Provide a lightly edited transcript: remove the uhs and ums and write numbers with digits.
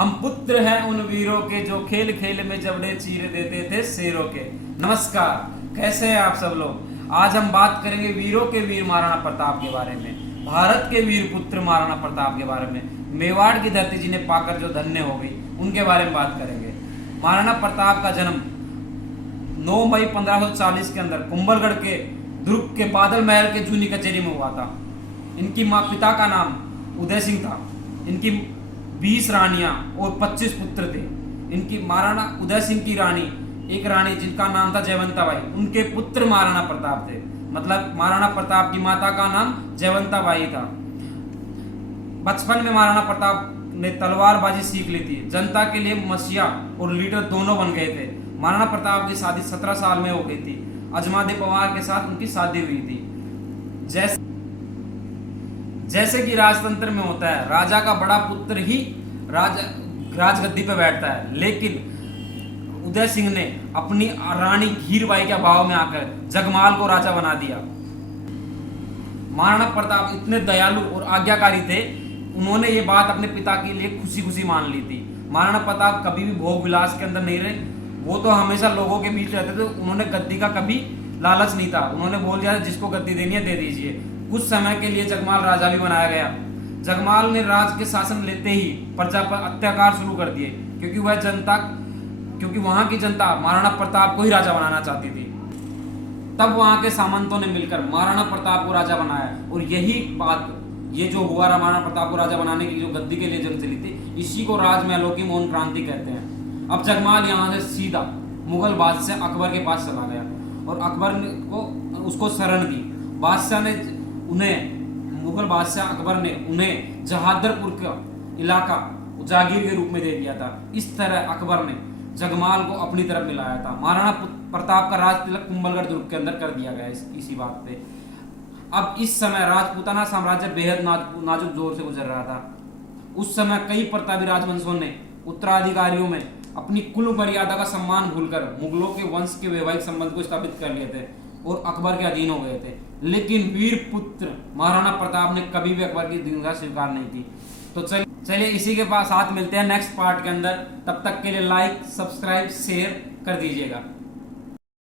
हम पुत्र हैं उन वीरों के जो खेल खेल में जबड़े चीर देते थे शेरों के। नमस्कार, कैसे हैं आप सब लोग। आज हम बात करेंगे वीरों के वीर महाराणा प्रताप के बारे में, भारत के वीर पुत्र महाराणा प्रताप के बारे में, मेवाड़ की धरती जिन्हें पाकर जो धन्य हो गई उनके बारे में बात करेंगे। महाराणा प्रताप का जन्म 9 मई 1540 के अंदर कुंभलगढ़ के दुर्ग के बादल महल के जूनी कचेरी में हुआ था। इनकी माँ पिता का नाम उदय सिंह था। इनकी 20 रानियां और 25 पुत्र थे। इनकी महाराणा उदय सिंह की रानी, एक रानी जिनका नाम था जयवंताबाई, उनके पुत्र महाराणा प्रताप थे। मतलब महाराणा प्रताप की माता का नाम जयवंताबाई था। बचपन में महाराणा प्रताप ने तलवारबाजी सीख ली थी। जनता के लिए मसीहा और लीडर दोनों बन गए थे। महाराणा प्रताप की शादी 17 साल में हो गई थी। अजमादे पवार के साथ उनकी शादी हुई थी। जैसे कि राजतंत्र में होता है, राजा का बड़ा पुत्र ही राजगद्दी पे बैठता है, लेकिन उदय सिंह ने अपनी रानी हीरबाई के अभाव में आकर जगमाल को राजा बना दिया। महाराणा प्रताप इतने दयालु और आज्ञाकारी थे, उन्होंने ये बात अपने पिता के लिए खुशी खुशी मान ली थी। महाराणा प्रताप कभी भी भोग विलास के अंदर नहीं रहे, वो तो हमेशा लोगों के बीच रहते थे। उन्होंने गद्दी का कभी लालच नहीं था। उन्होंने बोल दिया जिसको गद्दी देनी है दे दीजिए। कुछ समय के लिए जगमाल राजा भी बनाया गया। जगमाल ने राज के शासन लेते ही प्रजा पर अत्याचार शुरू कर दिए, क्योंकि वहां की जनता महाराणा प्रताप को ही राजा बनाना चाहती थी। तब वहां के सामंतों ने मिलकर महाराणा प्रताप को राजा बनाया, और यही बात, ये जो हुआ महाराणा प्रताप को राजा बनाने की जो गद्दी के लिए जंग चली थी, इसी को राजमहलों की मौन क्रांति कहते हैं। अब जगमाल यहाँ से सीधा मुगल बादशाह अकबर के पास चला गया, और अकबर को उसको शरण दी। मुगल बादशाह अकबर ने उन्हें जहादरपुर का इलाका जागीर के रूप में दे दिया था। इस तरह अकबर ने जगमाल को अपनी तरफ मिलाया था। महाराणा प्रताप का राज तिलक कुंभलगढ़ दुर्ग के अंदर कर दिया गया इसी बात पे। अब इस समय राजपूताना साम्राज्य बेहद नाजुक दौर से गुजर रहा था। उस समय कई प्रतापी राजवंशों ने उत्तराधिकारियों में अपनी कुल मर्यादा का सम्मान भूलकर मुगलों के वंश के वैवाहिक संबंध को स्थापित कर लिए थे और अकबर के अधीन हो गए थे। लेकिन वीर पुत्र महाराणा प्रताप ने कभी भी अकबर की दीनता स्वीकार नहीं की। तो चलिए इसी के साथ मिलते हैं नेक्स्ट पार्ट के अंदर। तब तक के लिए लाइक, सब्सक्राइब, शेयर कर दीजिएगा।